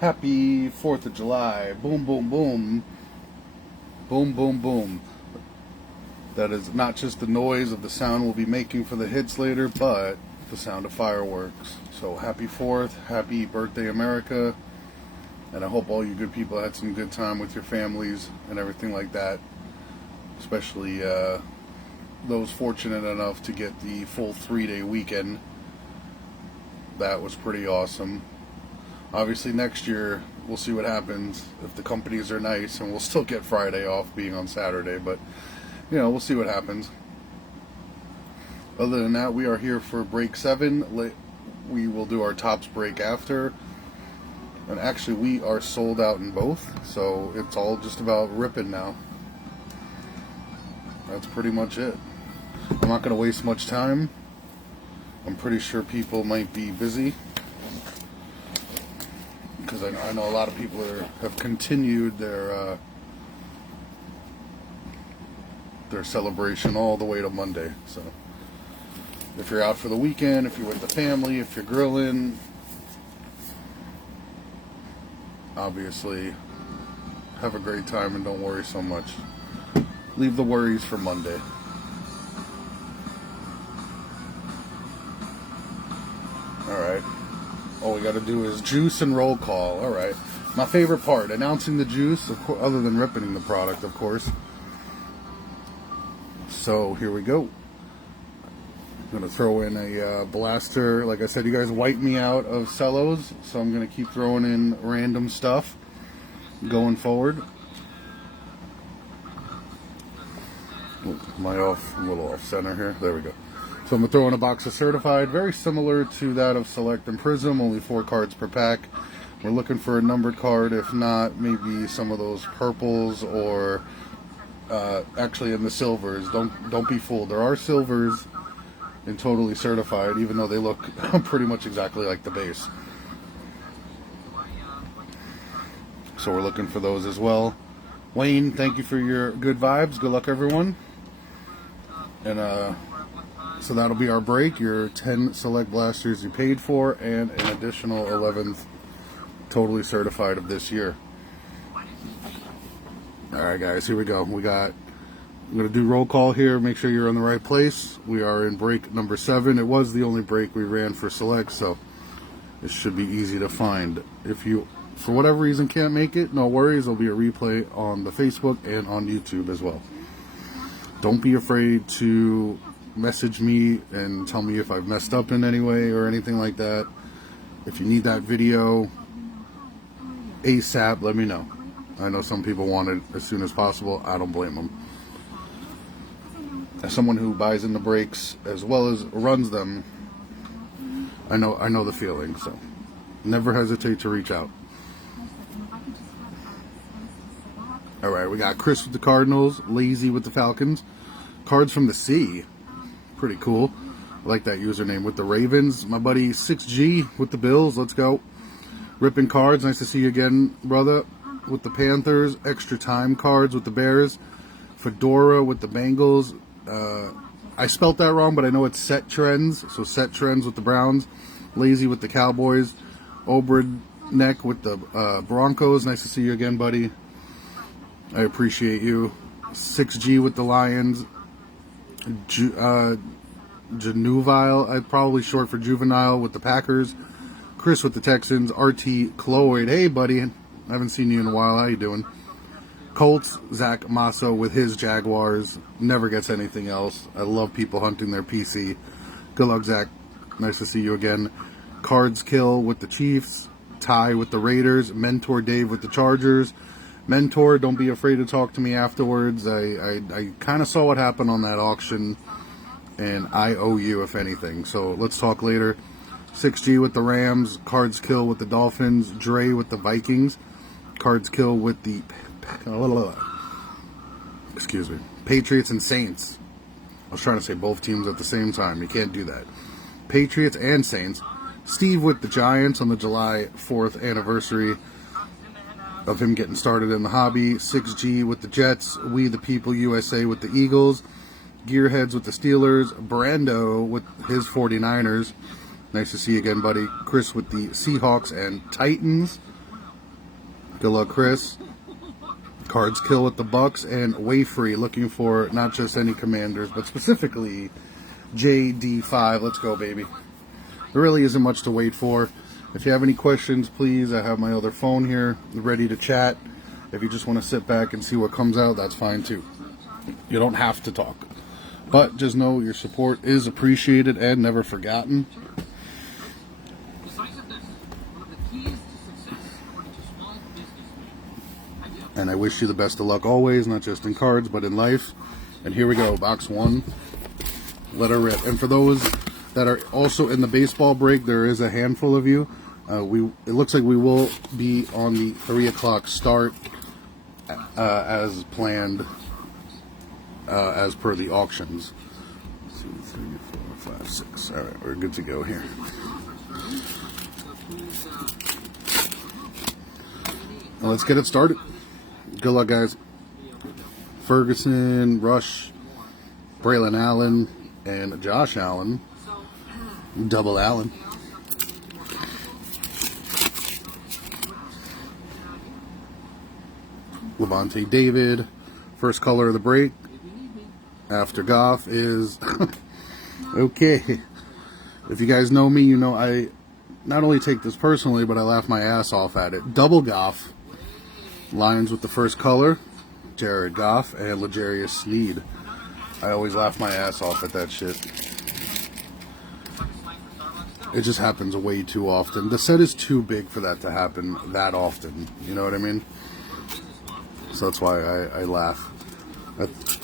Happy 4th of July. Boom, boom, boom. Boom, boom, boom. That is not just the noise of the sound we'll be making for the hits later, but the sound of fireworks. So happy 4th, happy birthday, America. And I hope all you good people had some good time with your families and everything like that. Especially those fortunate enough to get the full 3-day weekend. That was pretty awesome. Obviously next year we'll see what happens if the companies are nice, and we'll still get Friday off being on Saturday, but you know, we'll see what happens. Other than that, we are here for break 7. We will do our tops break after, and actually we are sold out in both, so it's all just about ripping now. That's pretty much it. I'm not going to waste much time. I'm pretty sure people might be busy, because I know a lot of people have continued their celebration all the way to Monday. So if you're out for the weekend, if you're with the family, if you're grilling, obviously have a great time and don't worry so much. Leave the worries for Monday. Alright. All we got to do is juice and roll call. Alright. My favorite part, announcing the juice, other than ripping the product, of course. So here we go. I'm going to throw in a blaster. Like I said, you guys wiped me out of cellos, so I'm going to keep throwing in random stuff going forward. Am I off? A little off center here. There we go. So I'm going to throw in a box of certified, very similar to that of Select and Prism, only 4 cards per pack. We're looking for a numbered card, if not, maybe some of those purples, or actually in the silvers. Don't be fooled. There are silvers in totally certified, even though they look pretty much exactly like the base. So we're looking for those as well. Wayne, thank you for your good vibes. Good luck, everyone. And so that'll be our break. Your 10 select blasters you paid for, and an additional 11th totally certified of this year. Alright guys, here we go. I'm going to do roll call here. Make sure you're in the right place. We are in break number 7. It was the only break we ran for select, so it should be easy to find. If you, for whatever reason, can't make it, no worries. There'll be a replay on the Facebook and on YouTube as well. Don't be afraid to message me and tell me if I've messed up in any way or anything like that. If you need that video ASAP, let me know. I know some people want it as soon as possible. I don't blame them. As someone who buys in the breaks as well as runs them, I know the feeling, so never hesitate to reach out. Alright, we got Chris with the Cardinals, Lazy with the Falcons, Cards from the Sea, pretty cool. I like that username. With the Ravens, my buddy 6G with the Bills, let's go. Ripping Cards, nice to see you again, brother. With the Panthers, Extra Time Cards with the Bears, Fedora with the Bengals. I spelt that wrong, but I know it's Set Trends, so Set Trends with the Browns. Lazy with the Cowboys, Obred Neck with the Broncos. Nice to see you again, buddy. I appreciate you. 6G with the Lions. Junuvile, probably short for Juvenile, with the Packers. Chris with the Texans. RT Cloyd, hey buddy, I haven't seen you in a while. How you doing? Colts, Zach Masso with his Jaguars. Never gets anything else. I love people hunting their PC. Good luck, Zach. Nice to see you again. Cards Kill with the Chiefs. Ty with the Raiders. Mentor Dave with the Chargers. Mentor, don't be afraid to talk to me afterwards. I kind of saw what happened on that auction, and I owe you, if anything. So let's talk later. 6G with the Rams. Cards Kill with the Dolphins. Dre with the Vikings. Cards Kill with the Patriots and Saints. I was trying to say both teams at the same time. You can't do that. Patriots and Saints. Steve with the Giants on the July 4th anniversary of him getting started in the hobby. 6G with the Jets. We the People USA with the Eagles. Gearheads with the Steelers. Brando with his 49ers. Nice to see you again, buddy. Chris with the Seahawks and Titans. Good luck, Chris. Cards Kill with the Bucks and Wayfree looking for not just any Commanders, but specifically JD5. Let's go, baby. There really isn't much to wait for. If you have any questions, please, I have my other phone here ready to chat. If you just want to sit back and see what comes out, that's fine too. You don't have to talk. But just know your support is appreciated and never forgotten. And I wish you the best of luck always, not just in cards, but in life. And here we go, box 1. Let her rip. And for those that are also in the baseball break, there is a handful of you. It looks like we will be on the 3 o'clock start as planned, as per the auctions. 2, 3, 4, 5, 6. All right, we're good to go here. Well, let's get it started. Good luck, guys. Ferguson, Rush, Braylon Allen, and Josh Allen. Double Allen. Levante David. First color of the break after Goff is okay. If you guys know me, you know I not only take this personally, but I laugh my ass off at it. Double Goff. Lions with the first color, Jared Goff and L'Jarius Sneed. I always laugh my ass off at that shit. It just happens way too often. The set is too big for that to happen that often. You know what I mean? So that's why I laugh.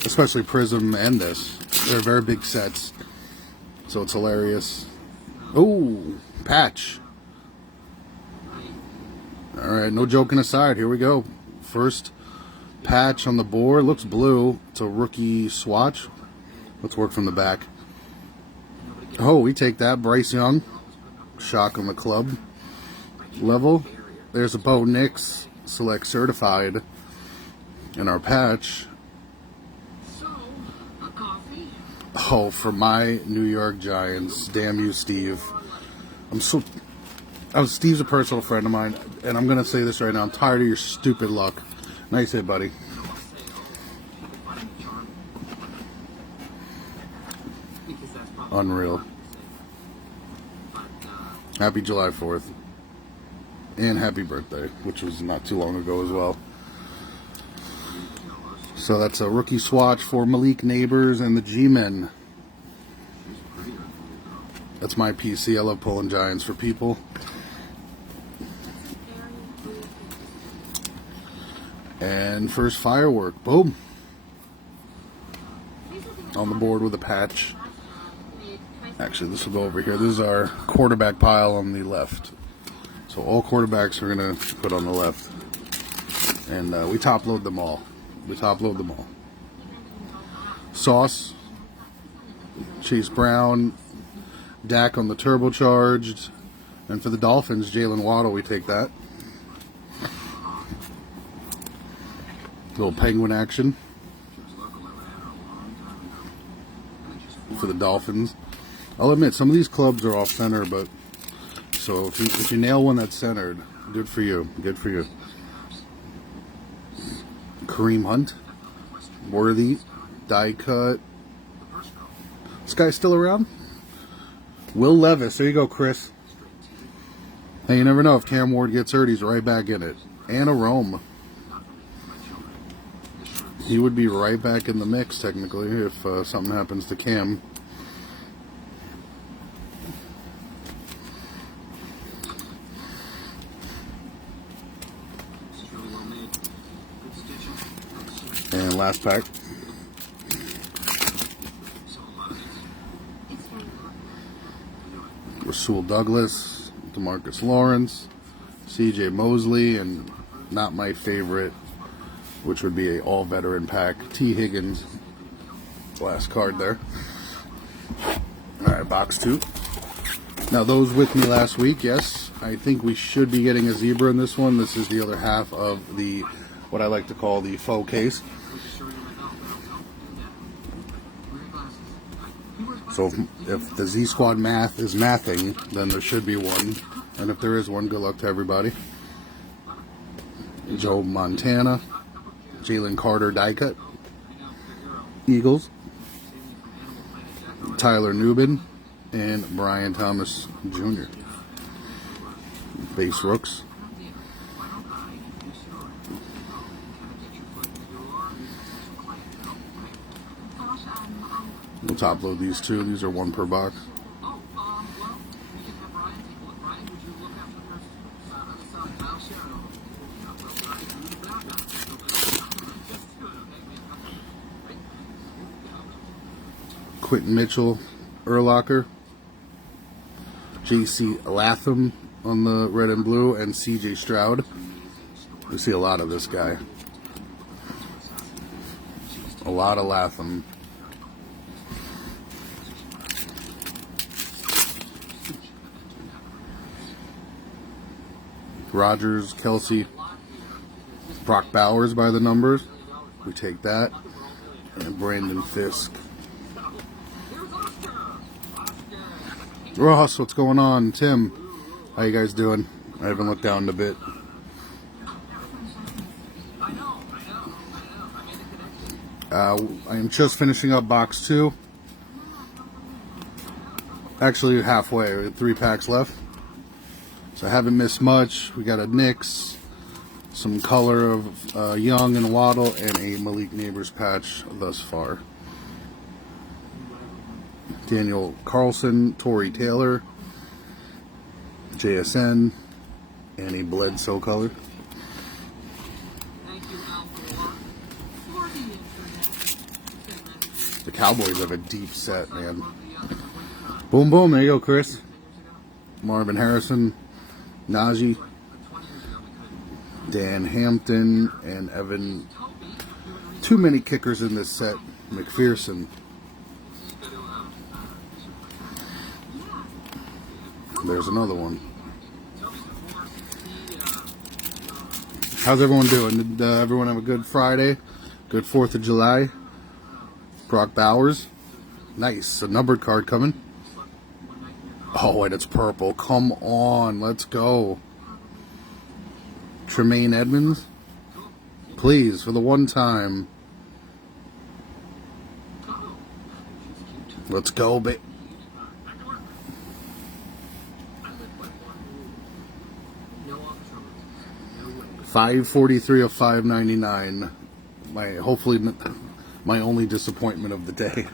Especially Prism and this. They're very big sets. So it's hilarious. Oh, patch. Alright, no joking aside, here we go. First patch on the board. Looks blue. It's a rookie swatch. Let's work from the back. Oh, we take that. Bryce Young. Shock on the club level. There's a Bo Nix Select Certified in our patch. Oh, for my New York Giants. Damn you, Steve. Steve's a personal friend of mine, and I'm going to say this right now. I'm tired of your stupid luck. Nice hit, buddy. Unreal. Happy July 4th. And happy birthday, which was not too long ago as well. So that's a rookie swatch for Malik Neighbors and the G-Men. That's my PC. I love pulling Giants for people. And first firework, boom. On the board with a patch. Actually, this will go over here. This is our quarterback pile on the left. So all quarterbacks we're going to put on the left. And we top load them all. Sauce. Chase Brown. Dak on the turbocharged. And for the Dolphins, Jalen Waddle, we take that. Little penguin action for the Dolphins. I'll admit, some of these clubs are off center, but so if you nail one that's centered, good for you. Good for you. Kareem Hunt, Worthy, die cut. This guy's still around? Will Levis. There you go, Chris. Hey, you never know. If Cam Ward gets hurt, he's right back in it. And a Rome. He would be right back in the mix, technically, if something happens to Cam. And last pack. Rasul Douglas, DeMarcus Lawrence, C.J. Mosley, and not my favorite, which would be a all-veteran pack, T. Higgins. Last card there. All right, box 2. Now, those with me last week, yes, I think we should be getting a zebra in this one. This is the other half of the, what I like to call the faux case. So if the Z Squad math is mathing, then there should be one. And if there is one, good luck to everybody. Joe Montana, Jalen Carter die cut, Eagles, Tyler Nubin, and Brian Thomas Jr. Base rooks. We'll top load these two. These are one per box. Quentin Mitchell, Urlacher, J.C. Latham on the red and blue, and C.J. Stroud. We see a lot of this guy. A lot of Latham. Rogers, Kelsey, Brock Bowers by the numbers. We take that. And Brandon Fisk. Ross, what's going on? Tim, how you guys doing? I haven't looked down in a bit. I am just finishing up box 2. Actually, halfway. We have 3 packs left. So I haven't missed much. We got a Knicks, some color of Young and Waddle, and a Malik Neighbors patch thus far. Daniel Carlson, Torrey Taylor, JSN, and a Bledsoe color. The Cowboys have a deep set, man. Boom, boom. There you go, Chris. Marvin Harrison, Najee, Dan Hampton, and Evan. Too many kickers in this set. McPherson. There's another one. How's everyone doing? Did everyone have a good Friday? Good 4th of July? Brock Bowers. Nice. A numbered card coming. Oh, and it's purple. Come on. Let's go. Tremaine Edmonds. Please, for the one time. Let's go, babe. 543 of 599. Hopefully my only disappointment of the day.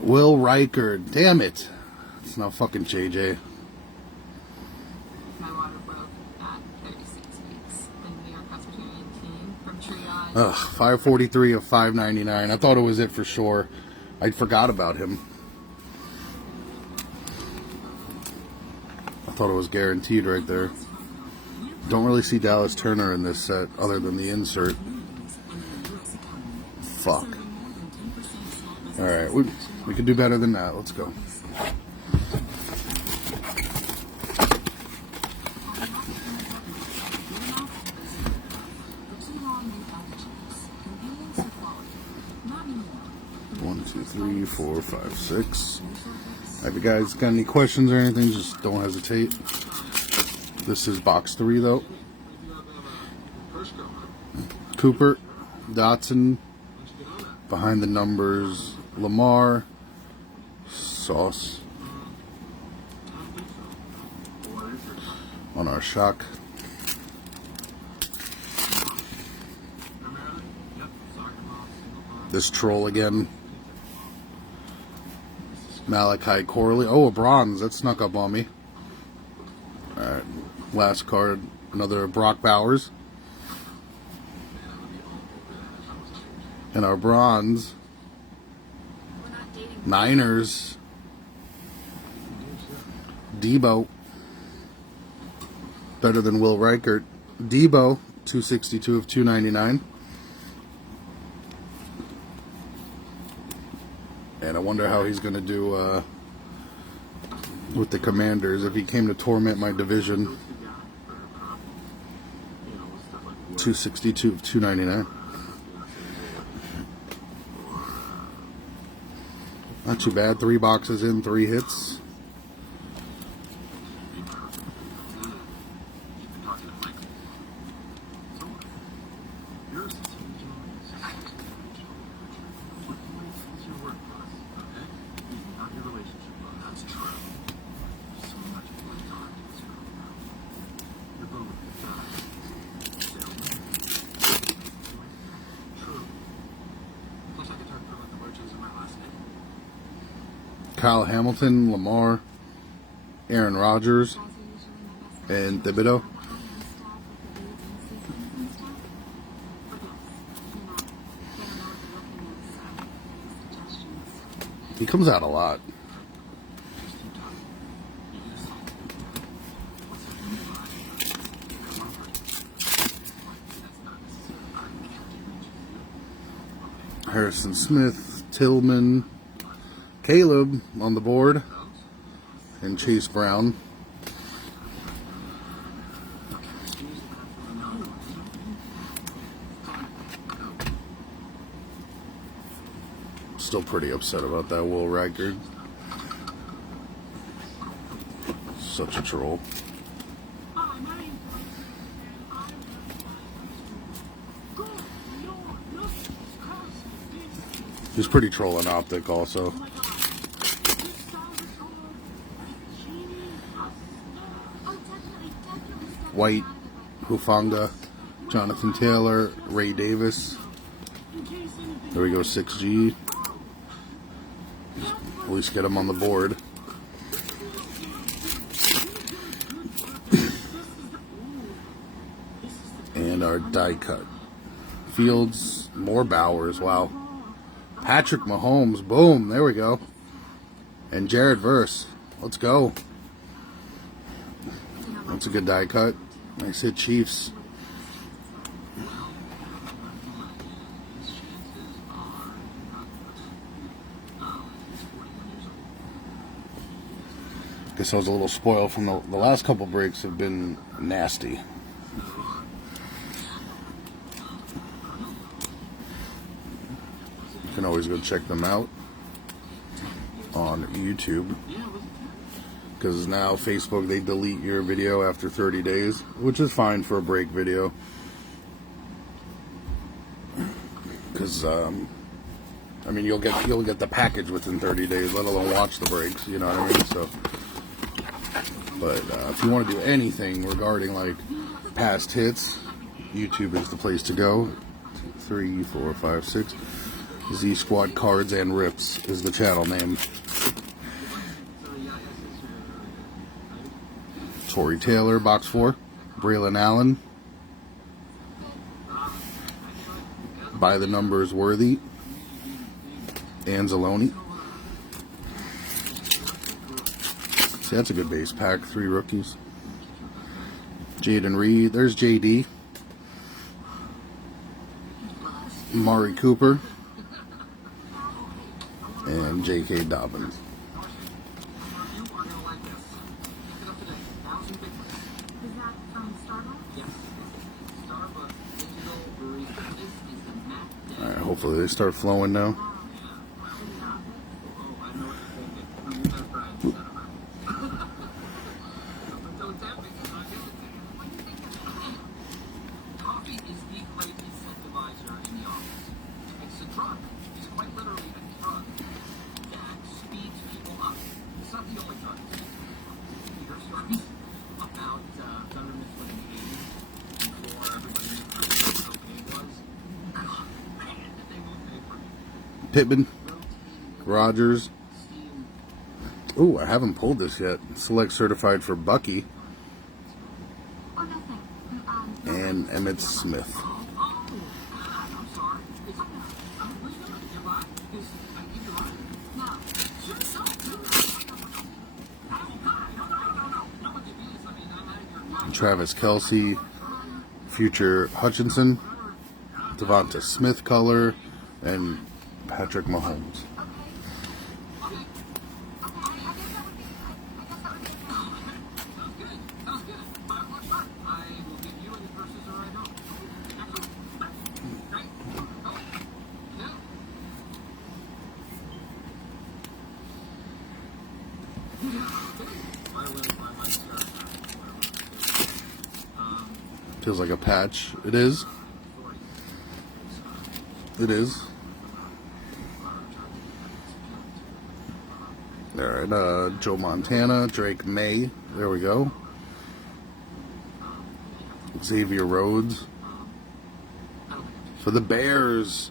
Will Riker. Damn it. It's not fucking JJ. Ugh, 543 of 599. I thought it was it for sure. I forgot about him. I thought it was guaranteed right there. Don't really see Dallas Turner in this set other than the insert. Fuck. Alright, we can do better than that. Let's go. One, two, three, four, five, six. If you guys got any questions or anything, just don't hesitate. This is box 3, though. Cooper, Dotson, behind the numbers, Lamar, Sauce on our shock. This troll again. Malachi Corley. Oh, a bronze. That snuck up on me. Alright. Last card. Another Brock Bowers. And our bronze. Niners. Debo. Better than Will Reichert. Debo. 262 of 299. And I wonder how he's going to do with the Commanders if he came to torment my division. 262 of 299. Not too bad. 3 boxes in, 3 hits. Kyle Hamilton, Lamar, Aaron Rodgers, and Thibodeau. He comes out a lot. Harrison Smith, Tillman, Caleb on the board, and Chase Brown. Still pretty upset about that Will record. Such a troll. He's pretty trolling Optic also. White, Hufanga, Jonathan Taylor, Ray Davis. There we go, 6G. At least get him on the board. And our die cut. Fields, more Bowers, wow. Patrick Mahomes, boom, there we go. And Jared Verse, let's go. That's a good die cut. Nice hit, Chiefs. Guess I was a little spoiled from the last couple breaks have been nasty. You can always go check them out on YouTube, because now Facebook, they delete your video after 30 days, which is fine for a break video, because I mean you'll get the package within 30 days, let alone watch the breaks, you know what I mean? So, but if you want to do anything regarding like past hits, YouTube is the place to go. 2, 3, 4, 5, 6. Z Squad Cards and Rips is the channel name. Torrey Taylor, box 4. Braylon Allen. By the Numbers Worthy. Anzalone. See, that's a good base pack. 3 rookies. Jaden Reed. There's JD. Mari Cooper. And J.K. Dobbins. Alright, hopefully they start flowing now. Pittman, Rodgers. Ooh, I haven't pulled this yet. Select certified for Bucky and Emmitt Smith. Travis Kelce, future Hutchinson, Devonta Smith color, and Patrick Mahomes. Feels like a patch. It is. It is. Alright, Joe Montana, Drake May. There we go. Xavier Rhodes. For the Bears.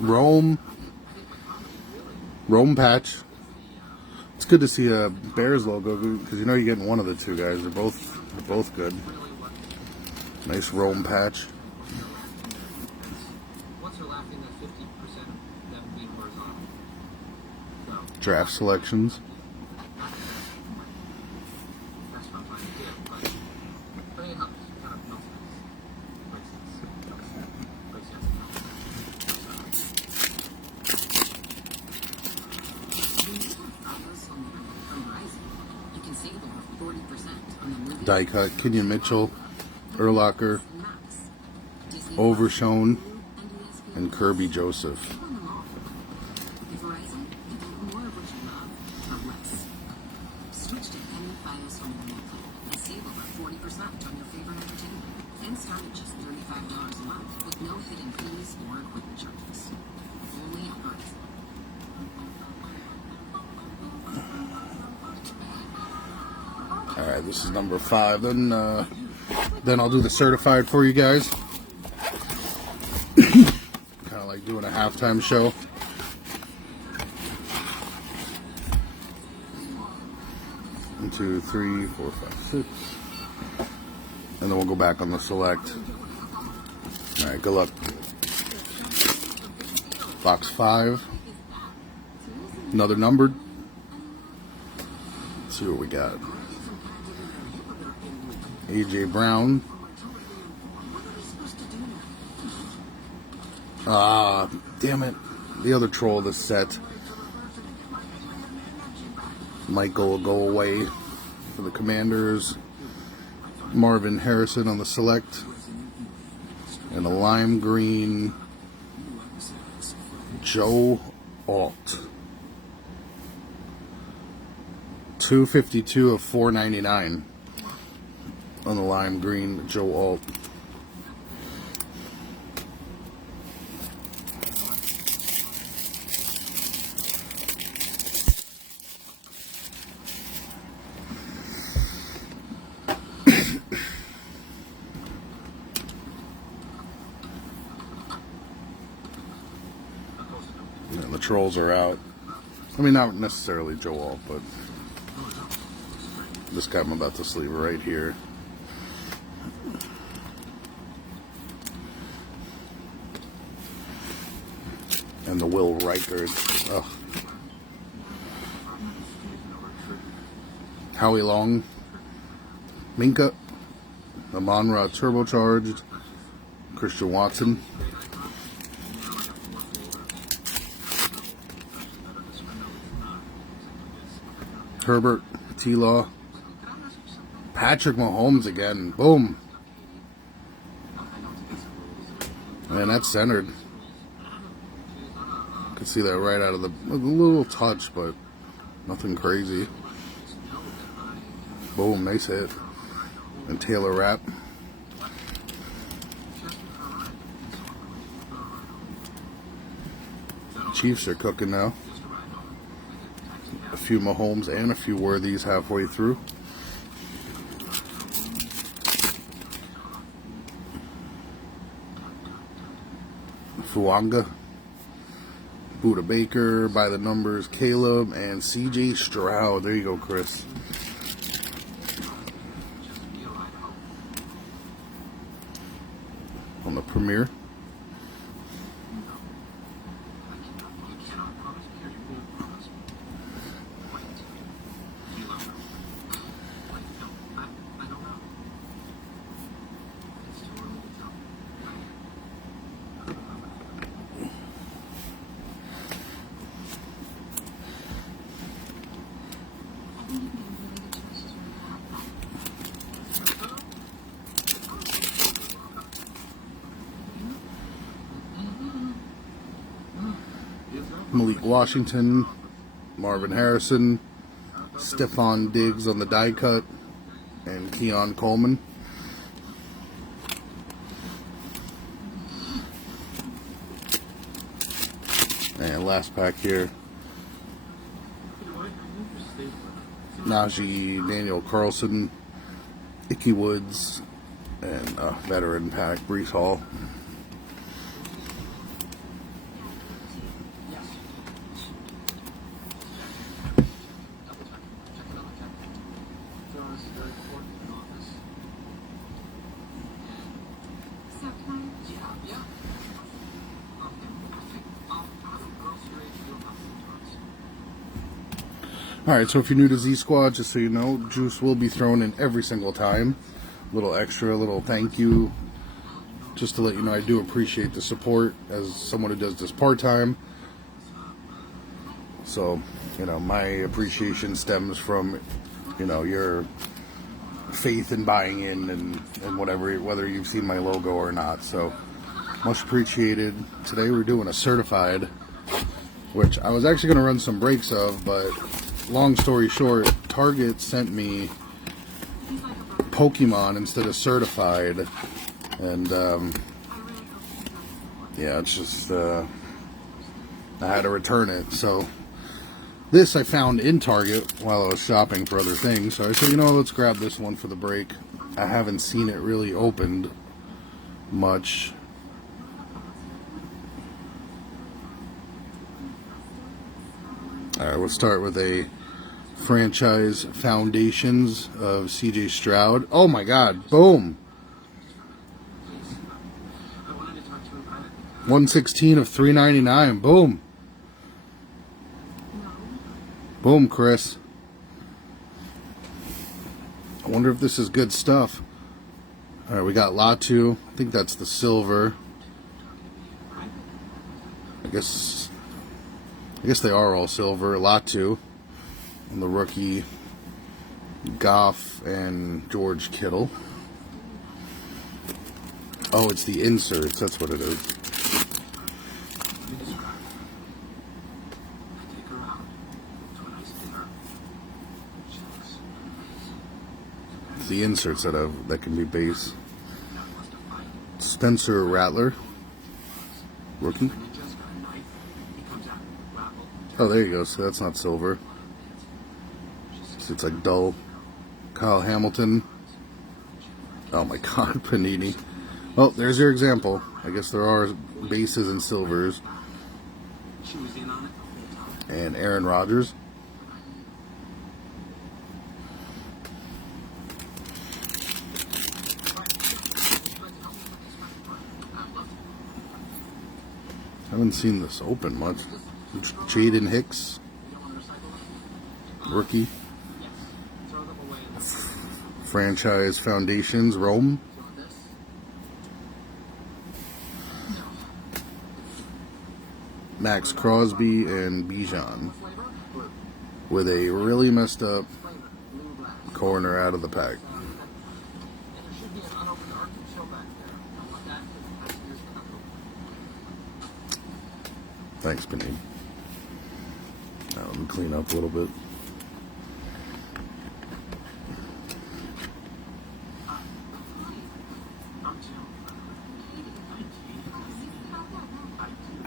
Rome patch. It's good to see a Bears logo because you know you're getting one of the two guys. They're both good. Nice Rome patch. Draft selections. Die cut, Kenyon Mitchell, Urlacher, Overshown, and Kirby Joseph. Alright, this is number 5. Then I'll do the certified for you guys. Kind of like doing a halftime show. One, 2, 3, 4, 5, 6. And then we'll go back on the select. Alright, good luck. Box 5. Another numbered. Let's see what we got. AJ Brown. Damn it. The other troll of this set. Michael will go away for the Commanders. Marvin Harrison on the select. And a lime green Joe Alt. 252 of 499 on the lime green Joe Alt. And the trolls are out. I mean, not necessarily Joe Alt, but this guy I'm about to sleeve right here. And the Will Reichard. Oh. Howie Long. Minka. The Monra Turbocharged. Christian Watson. Herbert. T-Law. Patrick Mahomes again. Boom. Man, that's centered. Could see that right out of a little touch, but nothing crazy. Boom, nice hit. And Taylor Rapp. Chiefs are cooking now. A few Mahomes and a few Worthies halfway through. Fuanga. Buda Baker, by the numbers, Caleb, and CJ Stroud. There you go, Chris. On the premiere. Malik Washington, Marvin Harrison, Stephon Diggs on the die cut, and Keon Coleman. And last pack here. Najee, Daniel Carlson, Icky Woods, and a veteran pack, Brees Hall. Alright, so if you're new to Z Squad, just so you know, juice will be thrown in every single time. A little extra, a little thank you. Just to let you know, I do appreciate the support as someone who does this part-time. So, you know, my appreciation stems from, you know, your faith in buying in and whatever, whether you've seen my logo or not. So, much appreciated. Today we're doing a certified, which I was actually going to run some breaks of, but long story short, Target sent me Pokemon instead of certified, and yeah, it's just I had to return it. So this I found in Target while I was shopping for other things, so I said, you know, let's grab this one for the break. I haven't seen it really opened much. Alright, we'll start with a franchise foundations of CJ Stroud. Oh my god, boom! 116 of 399, boom! Boom, Chris. I wonder if this is good stuff. Alright, we got Latu. I think that's the silver. I guess they are all silver. Latu. And the rookie, Goff and George Kittle. Oh, it's the inserts. That's what it is. It's the inserts that can be base. Spencer Rattler, rookie. Oh, there you go. So that's not silver. It's like dull. Kyle Hamilton. Oh my god, Panini. Well, there's your example. I guess there are bases and silvers. And Aaron Rodgers. Haven't seen this open much. It's Jaden Hicks, rookie. Franchise foundations, Rome. Max Crosby and Bijan with a really messed up corner out of the pack. Thanks, Panini. Now let me clean up a little bit.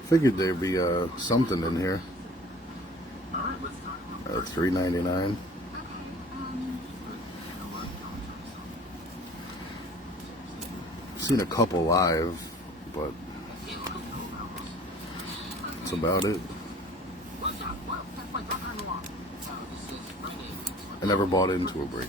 Figured there'd be something in here. $3.99. Seen a couple live, but that's about it. I never bought into a break.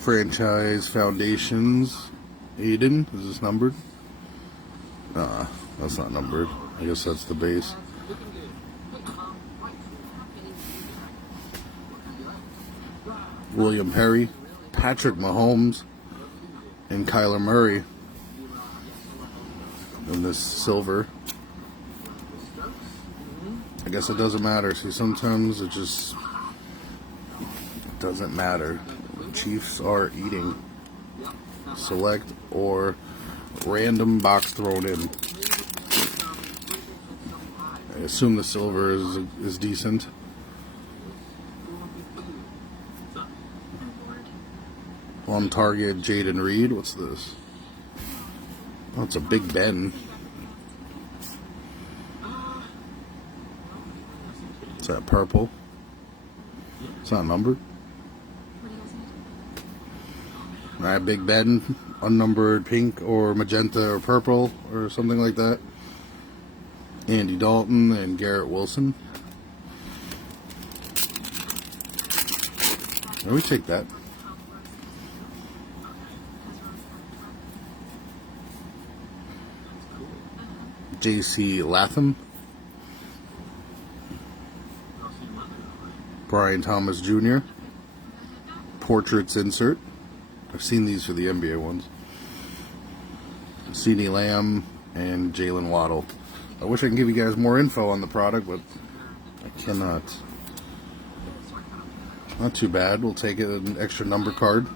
Franchise foundations. Aiden, is this numbered? That's not numbered. I guess that's the base. William Perry, Patrick Mahomes, and Kyler Murray in this silver. I guess it doesn't matter. See, sometimes it just doesn't matter. Chiefs are eating. Select or random box thrown in. assume the silver is decent. On target, Jaden Reed. What's this? Oh, it's a Big Ben. Is that purple? It's not numbered. Alright, Big Ben, unnumbered pink or magenta or purple or something like that. Andy Dalton and Garrett Wilson. Let me take that. J.C. Latham. Brian Thomas Jr. Portraits insert. I've seen these for the NBA ones. CeeDee Lamb and Jalen Waddle. I wish I could give you guys more info on the product, but I cannot. Not too bad. We'll take it, an extra number card.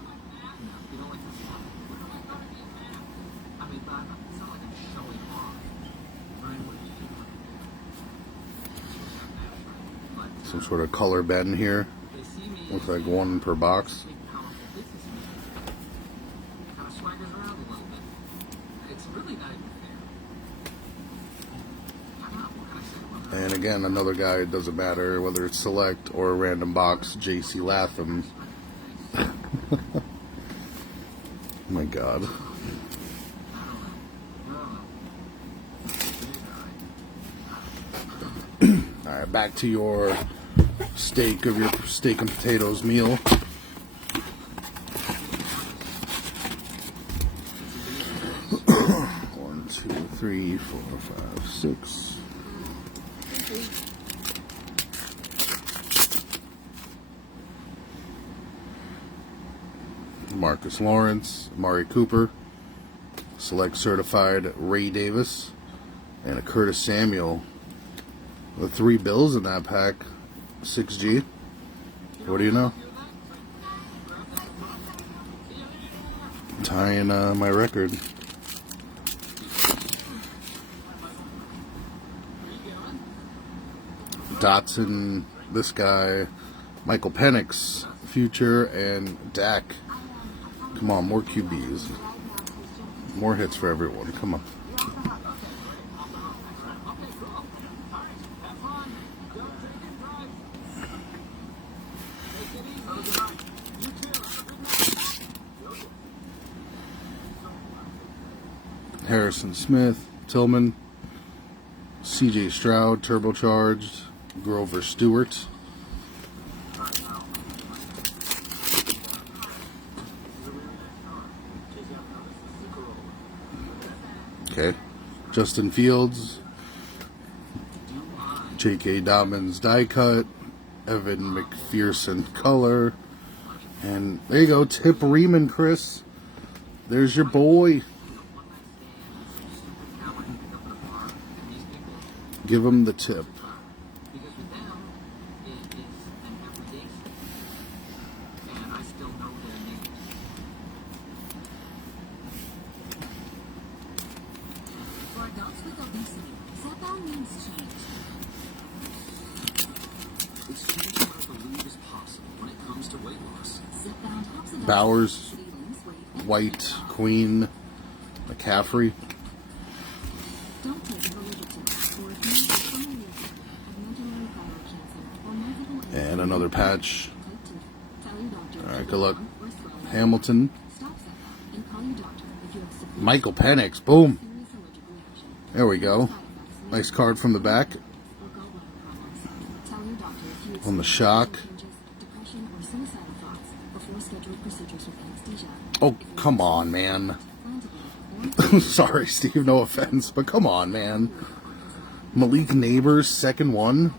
Some sort of color bend here. Looks like one per box. And again, another guy, it doesn't matter whether it's select or a random box, J.C. Latham. Oh my God. Alright, back to your steak and potatoes meal. One, two, three, four, five, six. Marcus Lawrence, Amari Cooper, select certified Ray Davis, and a Curtis Samuel. The 3 Bills in that pack, 6G. What do you know? Tying my record. Dotson, this guy, Michael Penix, future, and Dak. Come on, more QBs. More hits for everyone. Come on. Harrison Smith, Tillman, CJ Stroud, turbocharged, Grover Stewart. Okay, Justin Fields, J.K. Dobbins die cut, Evan McPherson color, and there you go, Tip Riemann, Chris. There's your boy. Give him the tip. Bowers, White, Queen, McCaffrey. And another patch. Alright, good luck. Hamilton. Michael Penix. Boom. There we go. Nice card from the back. On the shock. Oh, come on, man. Sorry, Steve, no offense, but come on, man. Malik Neighbors, second one.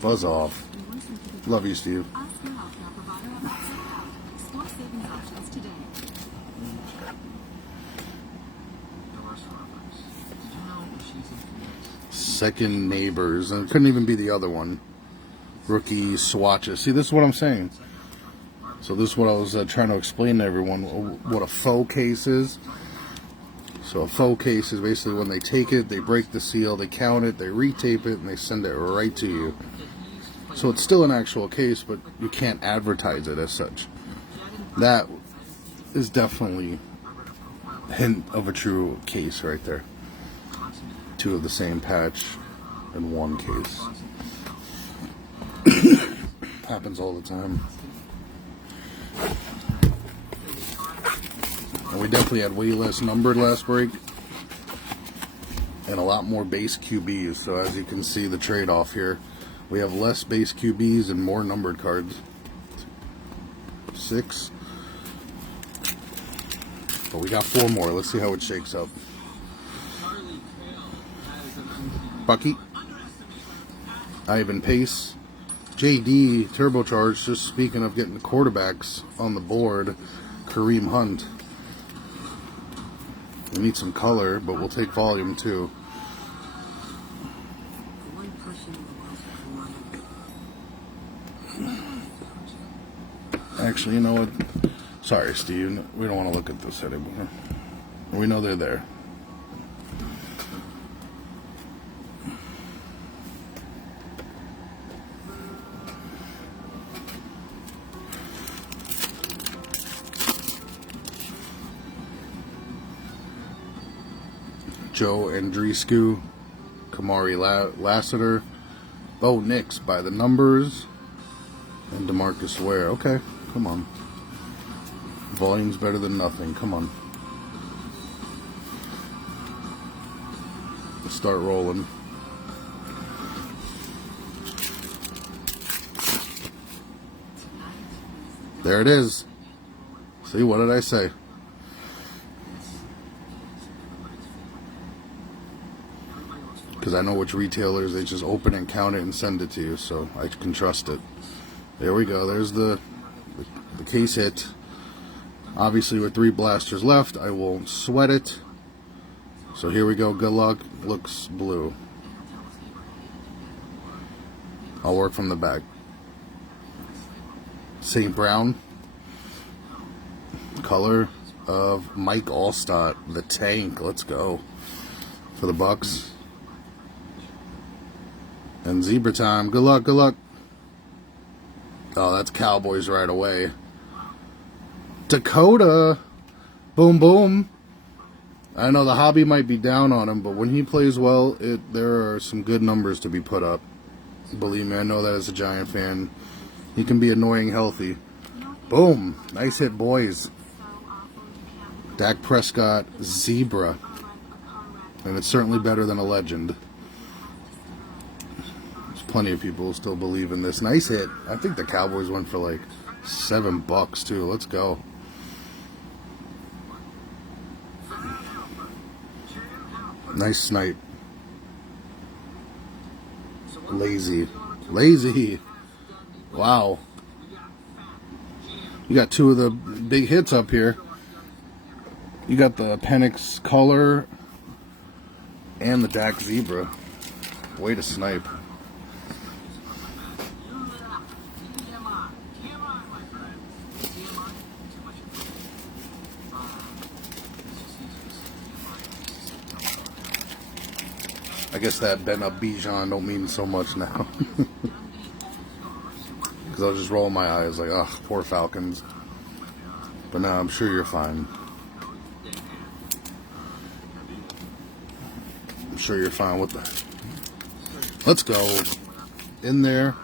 Buzz off. Love you, Steve. Second Neighbors, and it couldn't even be the other one. Rookie swatches. See, this is what I'm saying. So this is what I was trying to explain to everyone, what a faux case is. So a faux case is basically when they take it, they break the seal, they count it, they retape it, and they send it right to you. So it's still an actual case, but you can't advertise it as such. That is definitely a hint of a true case right there. Two of the same patch in one case. Happens all the time. And we definitely had way less numbered last break. And a lot more base QBs. So as you can see the trade-off here. We have less base QBs and more numbered cards. 6. But we got 4 more. Let's see how it shakes up. Bucky. Ivan Pace. JD turbocharged. Just speaking of getting the quarterbacks on the board. Kareem Hunt. We need some color, but we'll take volume too. Actually, you know what? Sorry, Steve. We don't want to look at this anymore. We know they're there. Joe Andriescu, Kamari Lassiter, Bo Nix by the numbers, and DeMarcus Ware. Okay, come on. Volume's better than nothing. Come on. Let's start rolling. There it is. See, what did I say? Because I know which retailers, they just open and count it and send it to you, so I can trust it. There we go. There's the case hit. Obviously, with 3 blasters left, I won't sweat it. So here we go. Good luck. Looks blue. I'll work from the back. St. Brown. Color of Mike Allstott, the tank. Let's go. For the Bucks. And zebra time. Good luck, good luck. Oh, that's Cowboys right away. Dakota. Boom, boom. I know the hobby might be down on him, but when he plays well, there are some good numbers to be put up. Believe me, I know that as a Giant fan. He can be annoying healthy. Boom. Nice hit, boys. Dak Prescott, zebra. And it's certainly better than a legend. Plenty of people still believe in this. Nice hit. I think the Cowboys went for like $7 too. Let's go. Nice snipe. Lazy. Lazy. Wow. You got 2 of the big hits up here. You got the Penix color and the Dak zebra. Way to snipe. I guess that Ben up Bijan don't mean so much now. Because I'll just roll my eyes like, ugh, poor Falcons. But now I'm sure you're fine. I'm sure you're fine with that. Let's go. In there.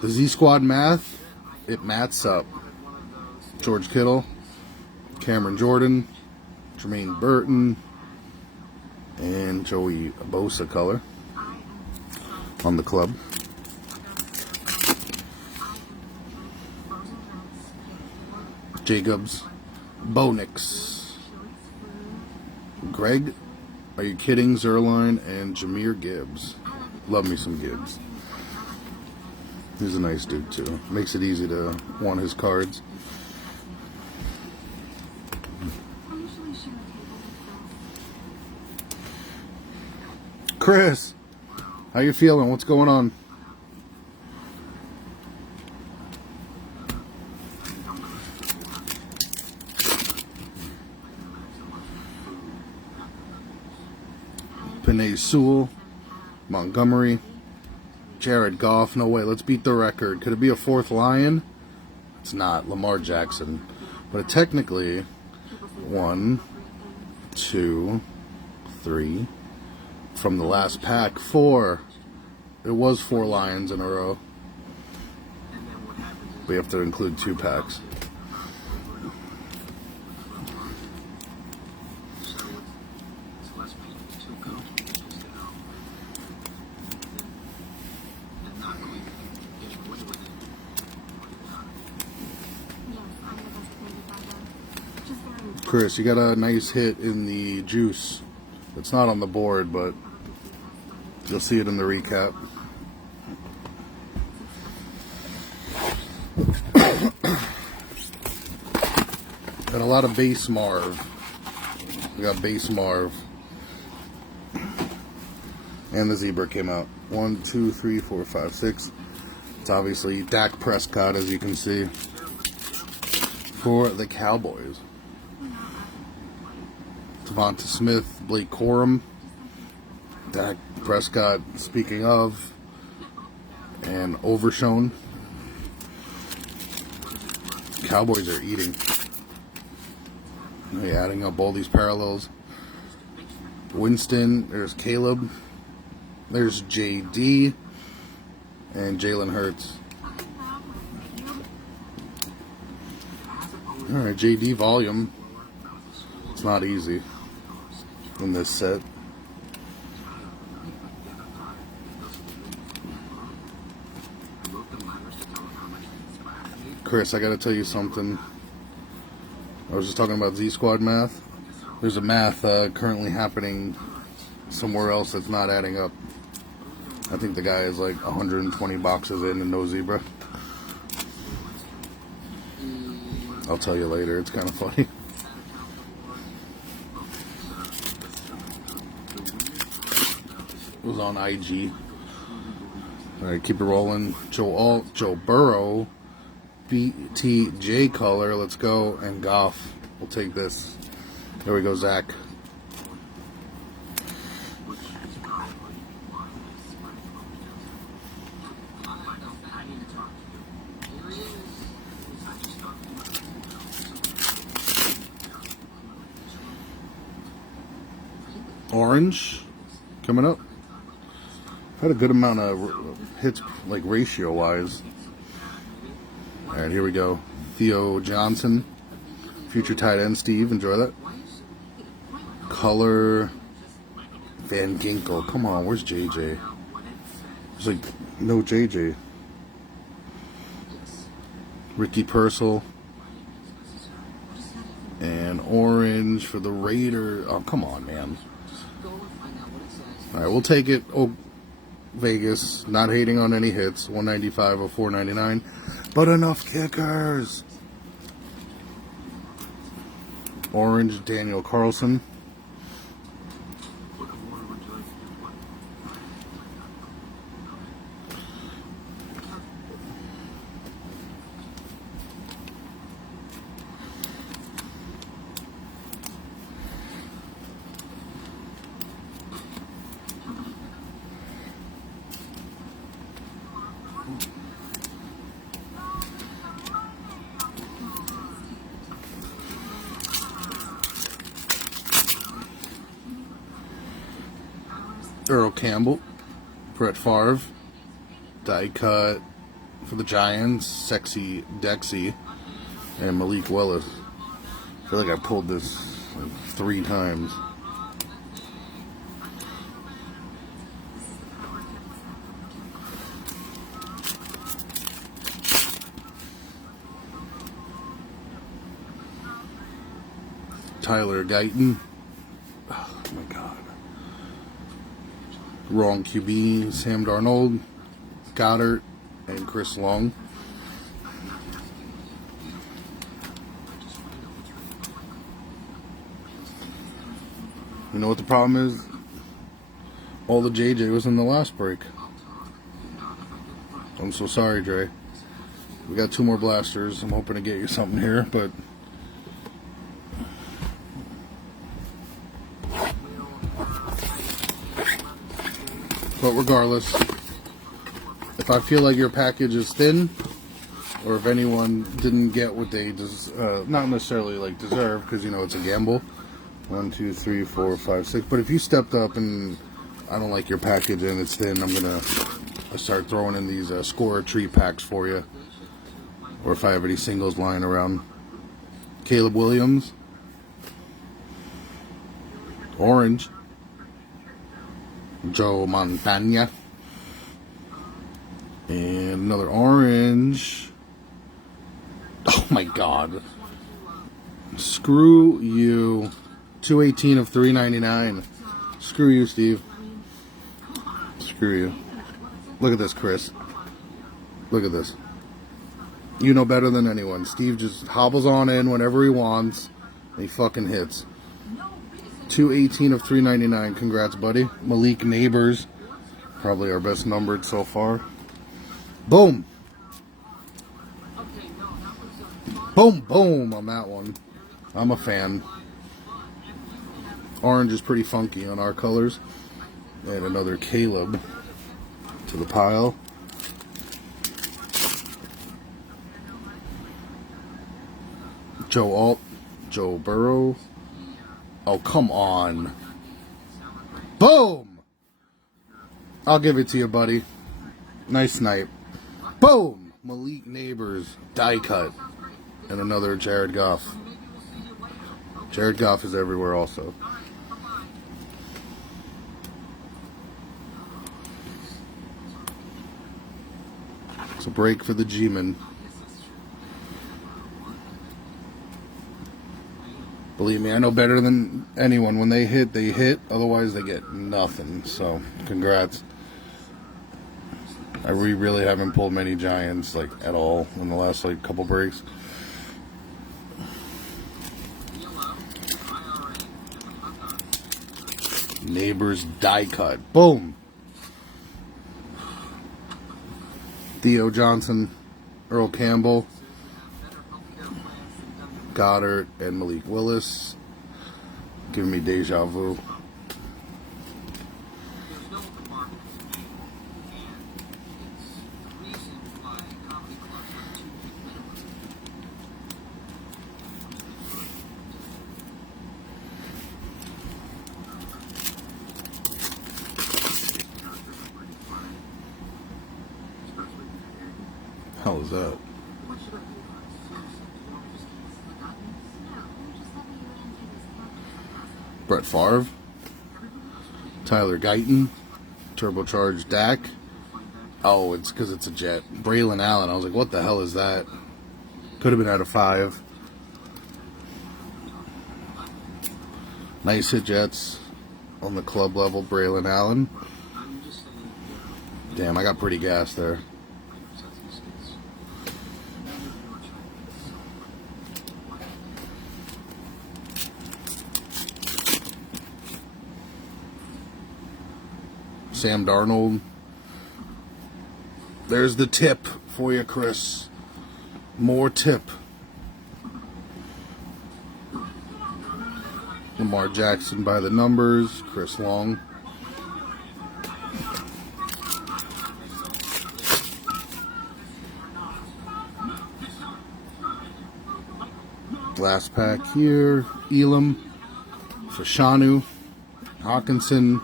The Z Squad math, it maths up. George Kittle, Cameron Jordan, Jermaine Burton, and Joey Bosa color on the club. Jacobs, Bo Nix, Greg, are you kidding? Zerline and Jahmyr Gibbs. Love me some Gibbs. He's a nice dude too. Makes it easy to want his cards. Chris, how you feeling? What's going on? Penei Sewell, Montgomery, Jared Goff. No way. Let's beat the record. Could it be a fourth Lion? It's not. Lamar Jackson. But technically, 1, 2, 3. From the last pack, 4. It was 4 Lions in a row. We have to include 2 packs. Chris, you got a nice hit in the juice. It's not on the board, but you'll see it in the recap. Got a lot of base Marv. We got base Marv. And the zebra came out. 1, 2, 3, 4, 5, 6. It's obviously Dak Prescott, as you can see, for the Cowboys. Devonta Smith, Blake Corum, Dak Prescott, speaking of, and Overshown. Cowboys are eating. They're adding up all these parallels. Winston, there's Caleb, there's JD, and Jalen Hurts. Alright, JD volume. It's not easy in this set. Chris, I gotta tell you something. I was just talking about Z Squad math. There's a math currently happening somewhere else that's not adding up. I think the guy is like 120 boxes in and no zebra. I'll tell you later. It's kind of funny. It was on IG. Alright, keep it rolling. Joe Burrow, BTJ color, let's go, and Goff. We'll take this. There we go, Zach. Orange coming up. Had a good amount of hits, like ratio wise. All right, here we go. Theo Johnson, future tight end. Steve, enjoy that. Color Van Ginkel. Come on, where's JJ? There's like no JJ. Ricky Purcell. And orange for the Raider. Oh, come on, man. All right, we'll take it. Oh, Vegas, not hating on any hits. 195 of 499, but enough kickers. Orange, Daniel Carlson. Earl Campbell, Brett Favre, die cut for the Giants, Sexy Dexy, and Malik Willis. I feel like I pulled this like 3 times. Tyler Guyton. Oh my God. Wrong QB, Sam Darnold, Goddard, and Chris Long. You know what the problem is? All the JJ was in the last break. I'm so sorry, Dre. We got 2 more blasters. I'm hoping to get you something here, but But regardless, if I feel like your package is thin, or if anyone didn't get what they not necessarily like deserve, because you know it's a gamble. 1, 2, 3, 4, 5, 6. But if you stepped up and I don't like your package and it's thin, I'm gonna start throwing in these score treat packs for you. Or if I have any singles lying around. Caleb Williams, orange. Joe Montana, and another orange. Oh my God! Screw you. 218 of 399. Screw you, Steve. Screw you. Look at this, Chris. Look at this. You know better than anyone. Steve just hobbles on in whenever he wants, and he fucking hits. 218 of 399. Congrats, buddy. Malik Neighbors, probably our best numbered so far. Boom. Boom, boom on that one. I'm a fan. Orange is pretty funky on our colors. And another Caleb to the pile. Joe Alt, Joe Burrow. Oh, come on. Boom! I'll give it to you, buddy. Nice snipe. Boom! Malik Neighbors, die cut. And another Jared Goff. Jared Goff is everywhere also. It's a break for the G-Men. Believe me, I know better than anyone. When they hit, they hit. Otherwise, they get nothing. So, congrats. We really haven't pulled many Giants, like, at all in the last, like, couple breaks. Neighbors die cut. Boom. Theo Johnson, Earl Campbell, Goddard, and Malik Willis. Giving me deja vu. How is that? Brett Favre, Tyler Guyton, turbocharged Dak. Oh, it's because it's a jet. Braylon Allen. I was like, what the hell is that? Could have been out of 5. Nice hit Jets on the club level. Braylon Allen. Damn, I got pretty gassed there. Sam Darnold. There's the tip for you, Chris. More tip. Lamar Jackson by the numbers. Chris Long. Last pack here. Elam. Fashanu. Hawkinson.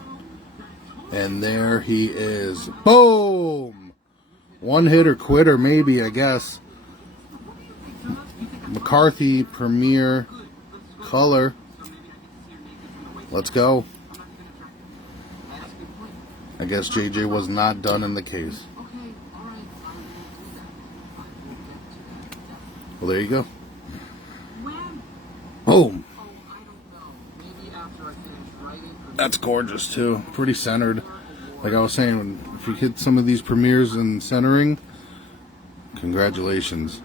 And there he is. Boom! One hitter quitter, maybe, I guess. McCarthy, Premier, color. Let's go. I guess JJ was not done in the case. Well, there you go. Boom! That's gorgeous, too. Pretty centered. Like I was saying, if you hit some of these premieres in centering, congratulations.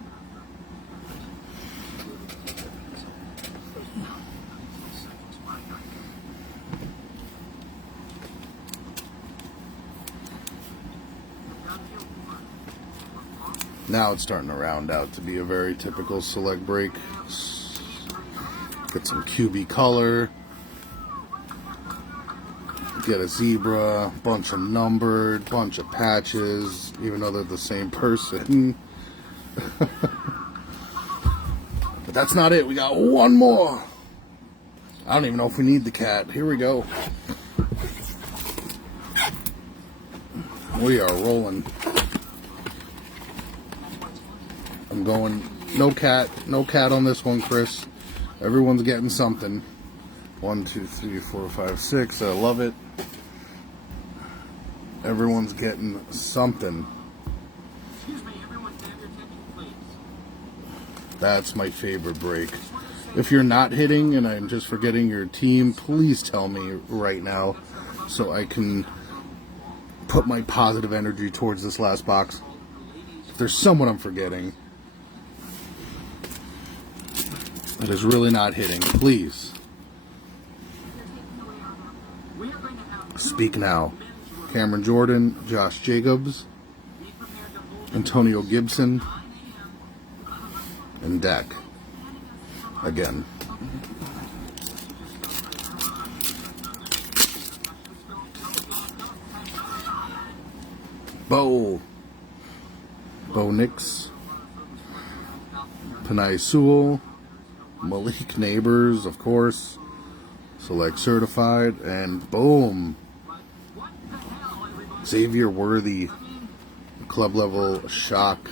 Now it's starting to round out to be a very typical select break. Get some QB color. Get a zebra, bunch of numbered, bunch of patches, even though they're the same person. But that's not it. We got one more. I don't even know if we need the cat. Here we go. We are rolling. I'm going no cat on this one, Chris. Everyone's getting something. 1, 2, 3, 4, 5, 6. I love it. Everyone's getting something. That's my favorite break. If you're not hitting and I'm just forgetting your team, please tell me right now so I can put my positive energy towards this last box. If there's someone I'm forgetting that is really not hitting, please speak now. Cameron Jordan, Josh Jacobs, Antonio Gibson, and Dak. Again. Bo Nix, Panay Sewell, Malik Neighbors, of course, Select Certified, and boom, Xavier Worthy, club level shock.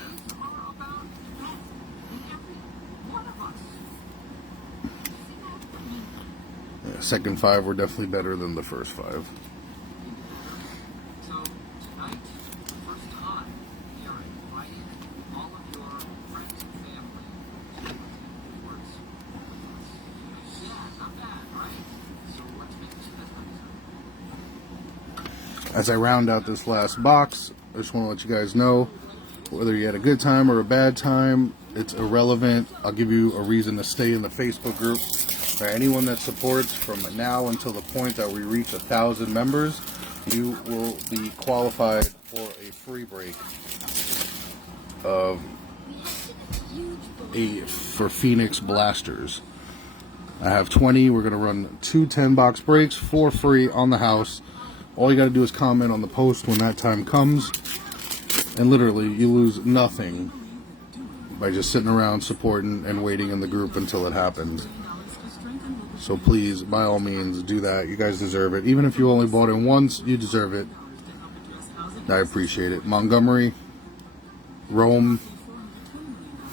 Yeah, second 5 were definitely better than the first 5. As I round out this last box, I just want to let you guys know, whether you had a good time or a bad time, it's irrelevant. I'll give you a reason to stay in the Facebook group. For anyone that supports from now until the point that we reach 1,000 members, you will be qualified for a free break for Phoenix Blasters. I have 20. We're going to run 2 10-box breaks for free on the house. All you got to do is comment on the post when that time comes, and literally you lose nothing by just sitting around supporting and waiting in the group until it happens. So please, by all means, do that. You guys deserve it. Even if you only bought in once, you deserve it. I appreciate it. Montgomery, Rome,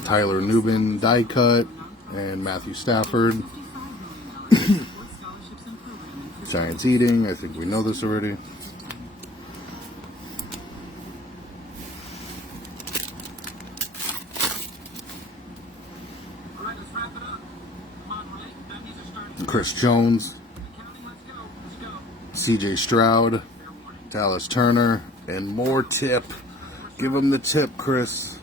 Tyler Nubin, die cut, and Matthew Stafford. Giants eating. I think we know this already. Chris Jones, CJ Stroud, Dallas Turner, and more tip. Give him the tip, Chris.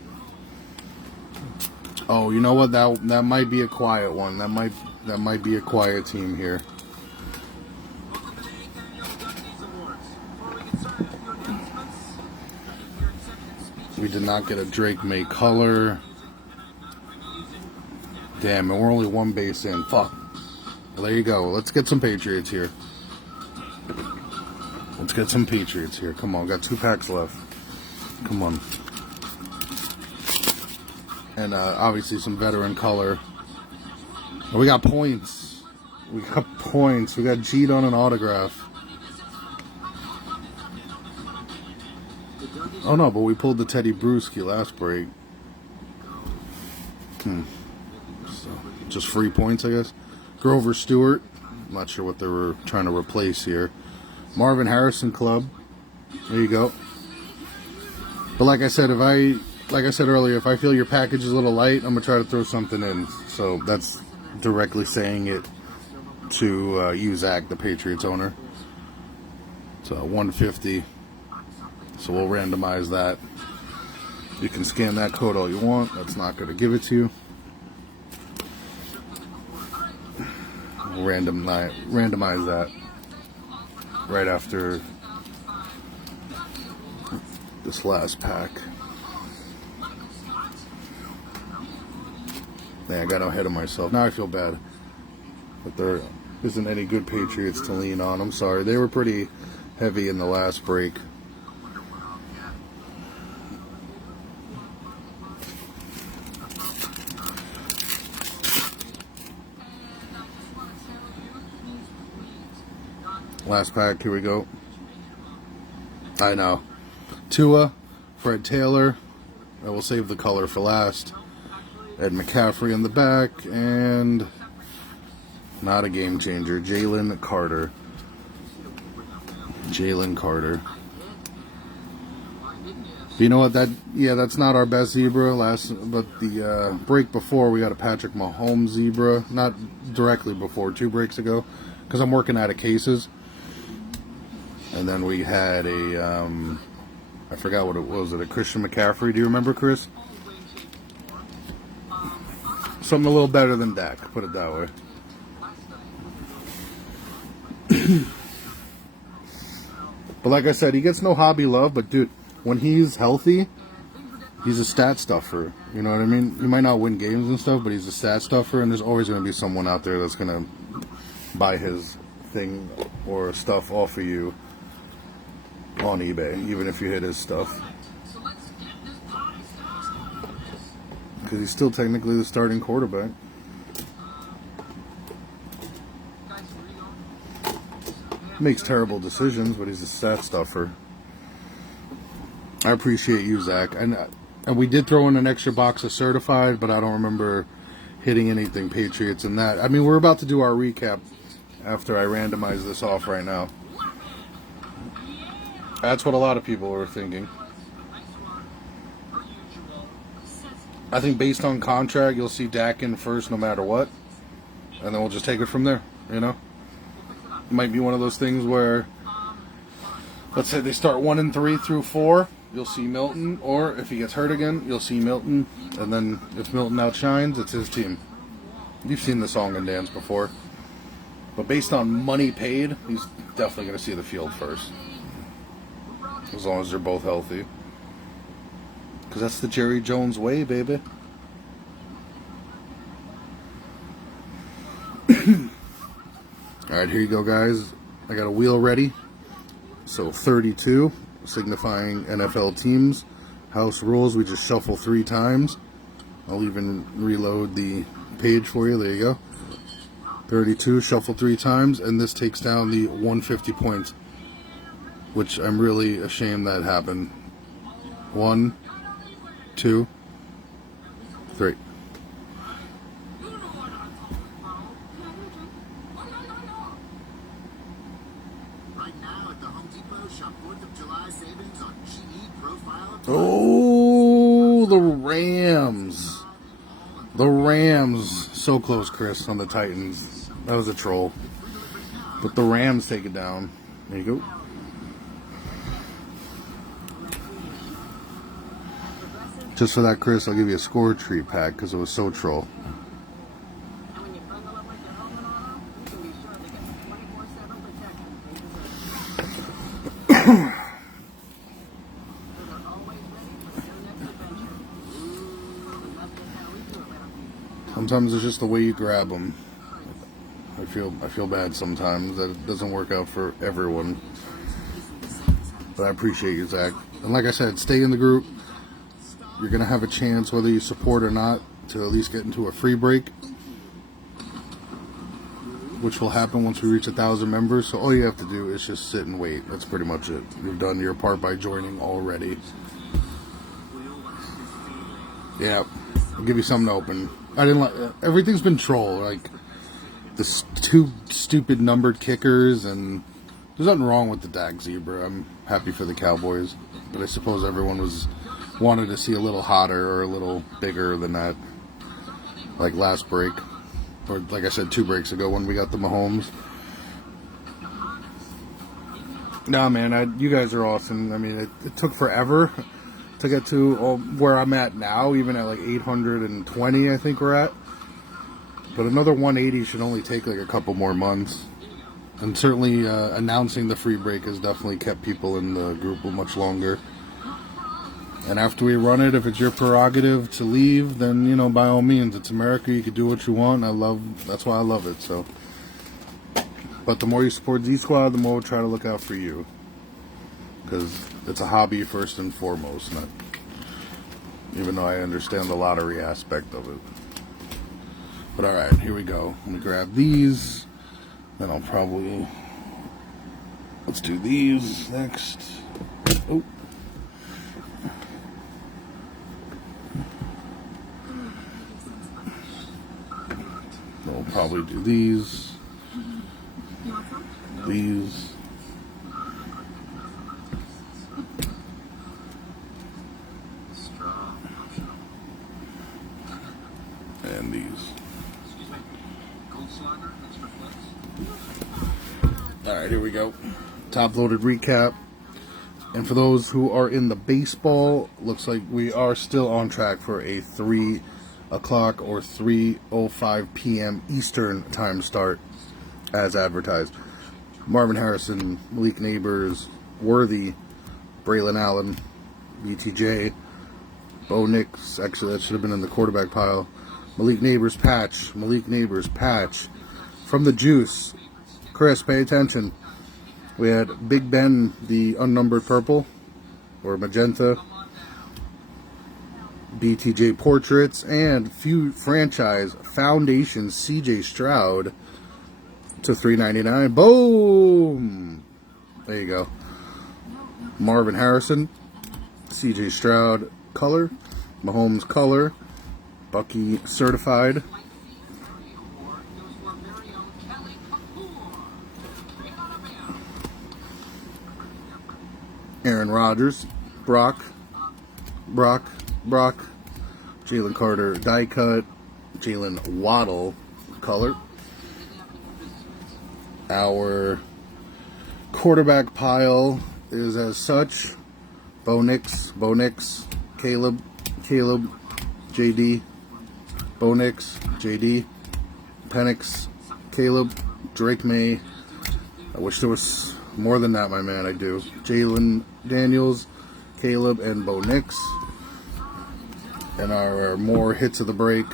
Oh, you know what? That might be a quiet one. That might be a quiet team here. We did not get a Drake May color. Damn, and we're only one base in. Fuck. Well, there you go. Let's get some Patriots here. Let's get some Patriots here. Come on, got 2 packs left. Come on. And obviously some veteran color. Oh, we got points. We got points. We got G'd on an autograph. Oh no, but we pulled the Teddy Bruschi last break. So, just free points, I guess. Grover Stewart. I'm not sure what they were trying to replace here. Marvin Harrison Club. There you go. But like I said earlier, if I feel your package is a little light, I'm gonna try to throw something in. So that's directly saying it to you, Zach, the Patriots owner. It's 150. So we'll randomize that. You can scan that code all you want. That's not going to give it to you. We'll randomize that right after this last pack. Yeah, I got ahead of myself. Now I feel bad. But Isn't any good Patriots to lean on. I'm sorry. They were pretty heavy in the last break. Last pack, here we go. I know. Tua, Fred Taylor. I will save the color for last. Ed McCaffrey in the back, and not a game changer, Jalen Carter. Jalen Carter. You know what? That's not our best zebra. But the break before we got a Patrick Mahomes zebra. Not directly before, 2 breaks ago, because I'm working out of cases. And then we had a, I forgot what it was. A Christian McCaffrey? Do you remember, Chris? Something a little better than Dak, put it that way. But like I said, he gets no hobby love. But dude, when he's healthy, he's a stat stuffer. You know what I mean? He might not win games and stuff, but he's a stat stuffer. And there's always going to be someone out there that's going to buy his thing or stuff off of you on eBay, even if you hit his stuff. Because he's still technically the starting quarterback. Makes terrible decisions, but he's a stat stuffer. I appreciate you, Zach. And we did throw in an extra box of certified, but I don't remember hitting anything Patriots in that. I mean, we're about to do our recap after I randomize this off right now. That's what a lot of people were thinking. I think based on contract, you'll see Dak in first no matter what. And then we'll just take it from there, you know? It might be one of those things where, let's say they start 1-3 through 4, you'll see Milton. Or if he gets hurt again, you'll see Milton. And then if Milton outshines, it's his team. You've seen the song and dance before. But based on money paid, he's definitely going to see the field first. As long as they're both healthy. Because that's the Jerry Jones way, baby. Alright, here you go, guys. I got a wheel ready. So 32, signifying NFL teams. House rules, we just shuffle 3 times. I'll even reload the page for you. There you go. 32, shuffle 3 times, and this takes down the 150 points. Which I'm really ashamed that happened. 1, 2, 3. Oh, the Rams. The Rams. So close, Chris, on the Titans. That was a troll. But the Rams take it down. There you go. Just for that, Chris, I'll give you a score treat pack because it was so troll. Sometimes it's just the way you grab them. I feel bad sometimes that it doesn't work out for everyone. But I appreciate you, Zach. And like I said, stay in the group. You're going to have a chance, whether you support or not, to at least get into a free break, which will happen once we reach 1,000 members. So all you have to do is just sit and wait. That's pretty much it. You've done your part by joining already. Yeah, I'll give you something to open. I didn't like everything's been troll, like the 2 stupid numbered kickers, and there's nothing wrong with the Dak Zebra. I'm happy for the Cowboys, but I suppose everyone wanted to see a little hotter or a little bigger than that, like last break, or like I said 2 breaks ago when we got the Mahomes. Nah, man, you guys are awesome. I mean, it took forever to get to where I'm at now, even at like 820, I think we're at. But another 180 should only take like a couple more months. And certainly announcing the free break has definitely kept people in the group much longer. And after we run it, if it's your prerogative to leave, then, you know, by all means, it's America. You can do what you want. That's why I love it. So But the more you support Z Squad, the more we'll try to look out for you. Because it's a hobby first and foremost, not, even though I understand the lottery aspect of it. But alright, here we go. Let me grab these. Then I'll probably... Let's do these next. Oh. We'll probably do these. These. And these. Alright, here we go. Top loaded recap. And for those who are in the baseball, looks like we are still on track for a 3 o'clock or 3:05 p.m. Eastern time start as advertised. Marvin Harrison, Malik Neighbors, Worthy, Braylon Allen, BTJ, Bo Nix, actually that should have been in the quarterback pile. Malik Neighbors patch, from the Juice. Chris, pay attention. We had Big Ben, the unnumbered purple, or magenta, BTJ portraits, and few franchise foundation CJ Stroud to $3.99. Boom! There you go. Marvin Harrison, CJ Stroud color, Mahomes color, Bucky certified. Aaron Rodgers, Brock, Jalen Carter die cut, Jalen Waddle color. Our quarterback pile is as such: Bo Nix, Caleb, JD, Bo Nix, JD, Penix, Caleb, Drake May. I wish there was more than that, my man. I do. Jalen Daniels, Caleb, and Bo Nix. And our more hits of the break: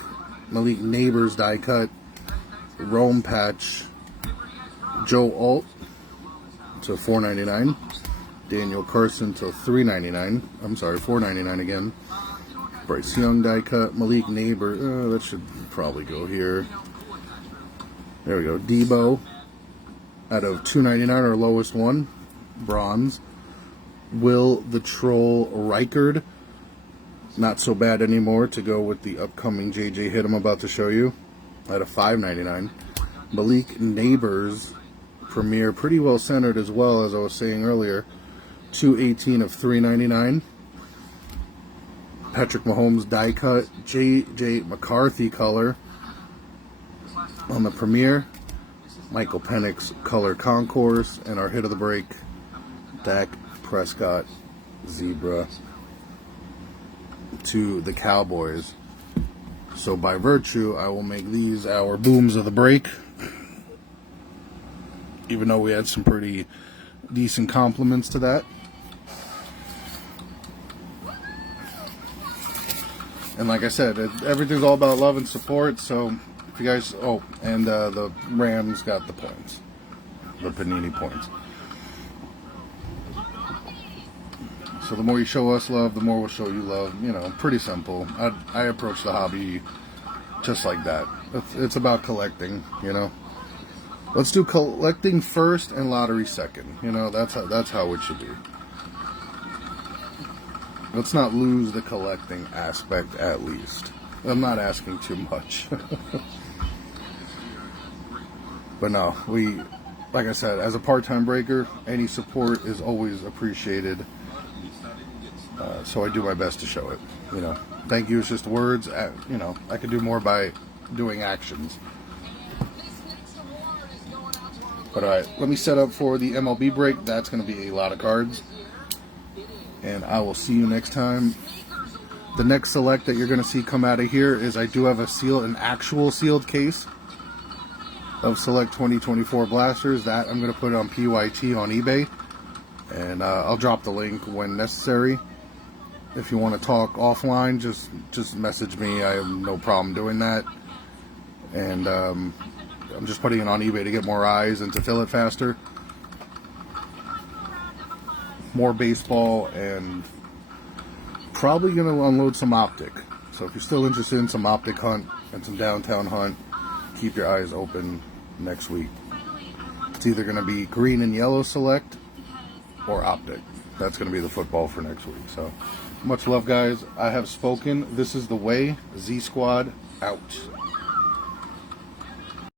Malik Neighbors die cut, Rome patch, Joe Alt to $4.99, Daniel Carson to $3.99. I'm sorry, $4.99 again. Bryce Young die cut, Malik Neighbor. That should probably go here. There we go. Debo out of $2.99, our lowest one, bronze. Will the Troll Reichard, not so bad anymore, to go with the upcoming JJ hit I'm about to show you, at a $5.99. Malik Neighbors Premier, pretty well centered as well, as I was saying earlier, 218 of $3.99. Patrick Mahomes die cut, JJ McCarthy color on the Premier. Michael Penix color concourse, and our hit of the break, Dak Prescott zebra to the Cowboys. So by virtue, I will make these our booms of the break, even though we had some pretty decent compliments to that. And like I said, everything's all about love and support. So if you guys, and the Rams got the points, the Panini points. So the more you show us love, the more we'll show you love. You know, pretty simple. I approach the hobby just like that. It's about collecting, you know. Let's do collecting first and lottery second. You know, that's how it should be. Let's not lose the collecting aspect, at least. I'm not asking too much. But no, like I said, as a part-time breaker, any support is always appreciated. So I do my best to show it. You know, thank you is just words. You know, I could do more by doing actions. But alright, let me set up for the MLB break. That's going to be a lot of cards. And I will see you next time. The next select that you're going to see come out of here is I do have an actual sealed case of Select 2024 blasters. That I'm going to put on PYT on eBay. And I'll drop the link when necessary. If you want to talk offline, just message me. I have no problem doing that. And I'm just putting it on eBay to get more eyes and to fill it faster. More baseball, and probably going to unload some optic. So if you're still interested in some optic hunt and some downtown hunt, keep your eyes open next week. It's either going to be green and yellow select or optic. That's going to be the football for next week. So much love, guys. I have spoken. This is the way. Z Squad out.